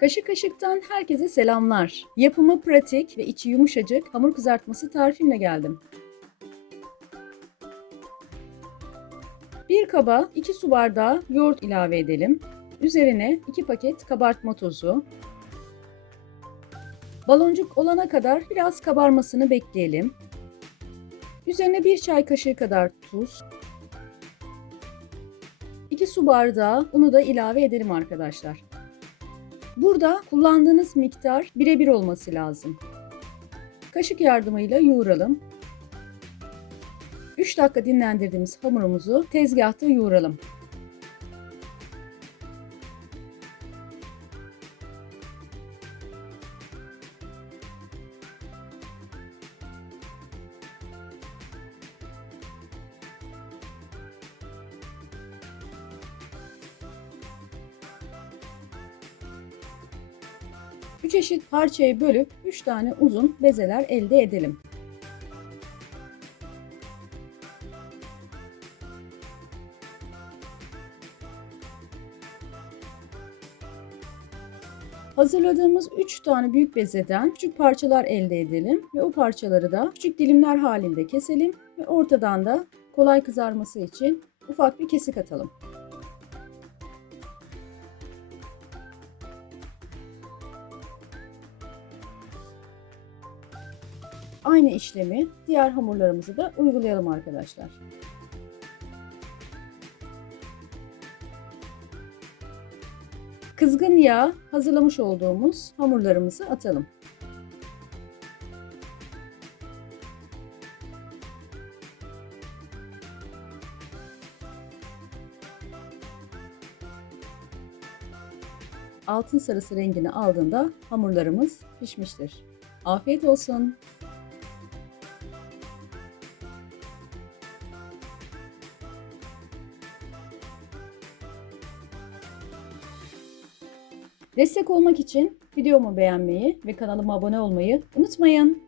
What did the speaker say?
Kaşık kaşıktan herkese selamlar. Yapımı pratik ve içi yumuşacık hamur kızartması tarifimle geldim. Bir kaba 2 su bardağı yoğurt ilave edelim. Üzerine 2 paket kabartma tozu. Baloncuk olana kadar biraz kabarmasını bekleyelim. Üzerine 1 çay kaşığı kadar tuz. 2 su bardağı unu da ilave edelim arkadaşlar. Burada kullandığınız miktar birebir olması lazım. Kaşık yardımıyla yoğuralım. 3 dakika dinlendirdiğimiz hamurumuzu tezgahta yoğuralım. Üç eşit parçaya bölüp 3 tane uzun bezeler elde edelim. Hazırladığımız 3 tane büyük bezeden küçük parçalar elde edelim ve o parçaları da küçük dilimler halinde keselim ve ortadan da kolay kızarması için ufak bir kesik atalım. Aynı işlemi diğer hamurlarımızı da uygulayalım arkadaşlar. Kızgın yağ hazırlamış olduğumuz hamurlarımızı atalım. Altın sarısı rengini aldığında hamurlarımız pişmiştir. Afiyet olsun. Destek olmak için videomu beğenmeyi ve kanalıma abone olmayı unutmayın.